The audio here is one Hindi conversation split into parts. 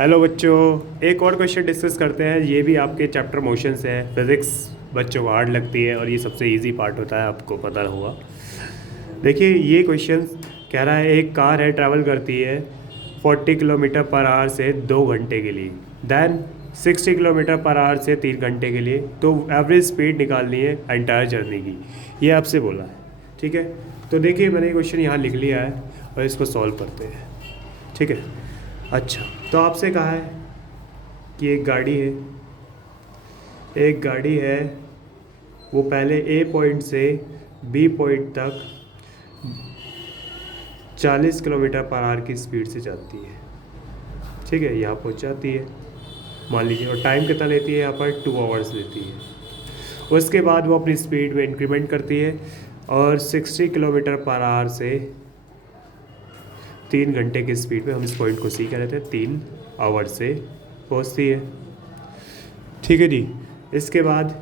हेलो बच्चों, एक और क्वेश्चन डिस्कस करते हैं। ये भी आपके चैप्टर मोशन से है। फिज़िक्स बच्चों को हार्ड लगती है और ये सबसे इजी पार्ट होता है, आपको पता होगा। देखिए ये क्वेश्चन कह रहा है एक कार है, ट्रैवल करती है 40 किलोमीटर पर आवर से 2 घंटे के लिए, देन 60 किलोमीटर पर आवर से 3 घंटे के लिए। तो एवरेज स्पीड निकालनी है एंटायर जर्नी की, ये आपसे बोला है। ठीक है, तो देखिए मैंने क्वेश्चन यहाँ लिख लिया है और इसको सॉल्व करते हैं। ठीक है, अच्छा तो आपसे कहा है कि एक गाड़ी है, वो पहले ए पॉइंट से बी पॉइंट तक 40 किलोमीटर पर आवर की स्पीड से जाती है। ठीक है, यहाँ पहुँच जाती है मान लीजिए, और टाइम कितना लेती है यहाँ पर 2 आवर्स लेती है। उसके बाद वो अपनी स्पीड में इंक्रीमेंट करती है और 60 किलोमीटर पर आवर से 3 घंटे की स्पीड में, हम इस पॉइंट को सी कह रहे थे, 3 आवर से पहुँचती है। ठीक है जी, इसके बाद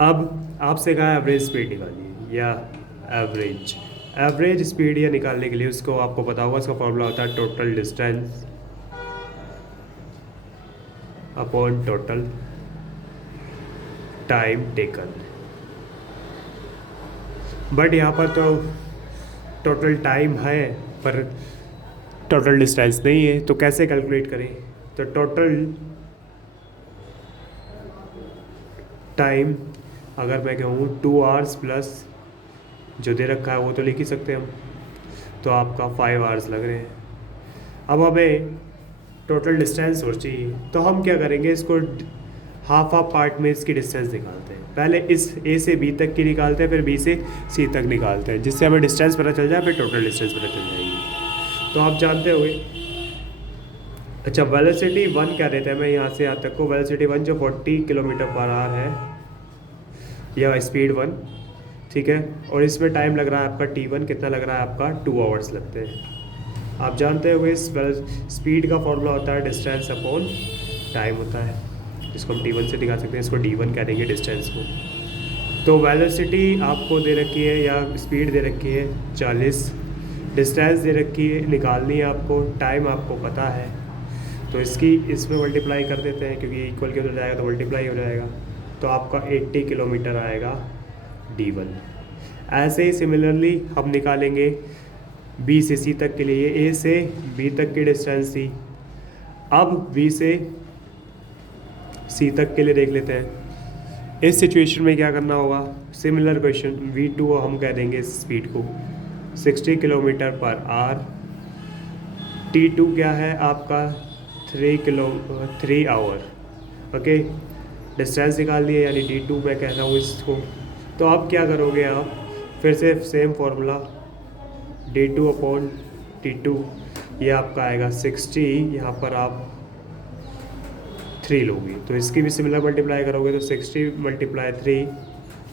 अब आपसे कहा एवरेज स्पीड निकालिए, या एवरेज स्पीड या निकालने के लिए उसको आपको पता होगा, उसका फॉर्मूला होता है total distance upon total time taken. But यहाँ पर तो टोटल टाइम है पर टोटल डिस्टेंस नहीं है, तो कैसे कैलकुलेट करें? तो टोटल टाइम अगर मैं कहूँ 2 आवर्स प्लस जो दे रखा है वो तो लिख ही सकते हैं हम, तो आपका 5 आवर्स लग रहे हैं। अब हमें टोटल डिस्टेंस और चाहिए, तो हम क्या करेंगे, इसको हाफ पार्ट में इसकी डिस्टेंस निकालते हैं। पहले इस ए से बी तक की निकालते हैं, फिर बी से सी तक निकालते हैं, जिससे हमें डिस्टेंस पता चल जाए, फिर टोटल डिस्टेंस पता चल जाएगी। तो आप जानते होंगे, अच्छा वेलोसिटी 1 क्या देता है, मैं यहाँ से यहाँ तक को वेलोसिटी 1 जो 40 किलोमीटर पर आवर है, या स्पीड 1। ठीक है, और इसमें टाइम लग रहा है आपका T1, कितना लग रहा है आपका 2 आवर्स लगते हैं। आप जानते हो इस स्पीड का फॉर्मूला होता है डिस्टेंस अपॉन टाइम होता है, जिसको हम T1 से दिखा सकते हैं, इसको D1 कह देंगे डिस्टेंस को। तो वेलोसिटी आपको दे रखी है या स्पीड दे रखी है 40, डिस्टेंस दे रखी है, निकालनी है आपको, टाइम आपको पता है, तो इसकी इसमें मल्टीप्लाई कर देते हैं, क्योंकि इक्वल के हो जाएगा तो मल्टीप्लाई हो जाएगा, तो आपका 80 किलोमीटर आएगा D1। ऐसे ही सिमिलरली हम निकालेंगे बी से सी तक के लिए, ए से बी तक की डिस्टेंस थी, अब बी से सी तक के लिए देख लेते हैं। इस सिचुएशन में क्या करना होगा, सिमिलर क्वेश्चन, V2 हम कह देंगे स्पीड को 60 किलोमीटर पर आवर, T2 क्या है आपका 3 आवर। ओके, डिस्टेंस निकाल लिए, यानी D2 मैं कह रहा हूँ इसको। तो अब क्या करोगे आप, फिर से same formula D2 upon T2, ये आपका आएगा 60, यहाँ पर आप 3 लोगे, तो इसकी भी सिमिलर मल्टीप्लाई करोगे, तो 60 × 3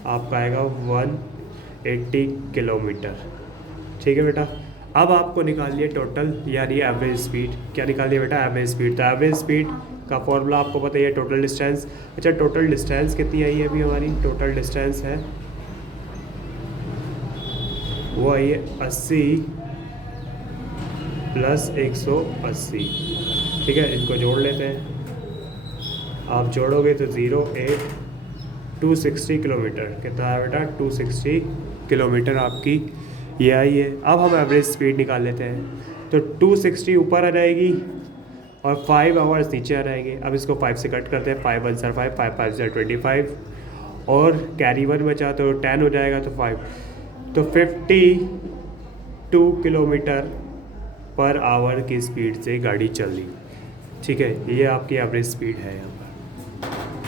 आपका आएगा 180 किलोमीटर। ठीक है बेटा, अब आपको निकालिए है टोटल यानी एवरेज स्पीड। क्या निकालिए बेटा, एवरेज स्पीड। तो एवरेज स्पीड का फॉर्मूला आपको पता ही है, टोटल डिस्टेंस। अच्छा टोटल डिस्टेंस कितनी आई है अभी हमारी, टोटल डिस्टेंस है वो आई है 80 + 180। ठीक है, इनको जोड़ लेते हैं, आप जोड़ोगे तो 260 किलोमीटर, कितना है बेटा 260 किलोमीटर आपकी ये आई है। अब हम एवरेज स्पीड निकाल लेते हैं, तो 260 ऊपर आ जाएगी और 5 आवर्स नीचे आ जाएंगे। अब इसको 5 से कट करते हैं, 5 1 5, 5 5 25, और कैरी 1 बचा तो 10 हो जाएगा, तो 5, तो 52 किलोमीटर पर आवर की स्पीड से गाड़ी चल रही। ठीक है, ये आपकी एवरेज स्पीड है यहाँ पर।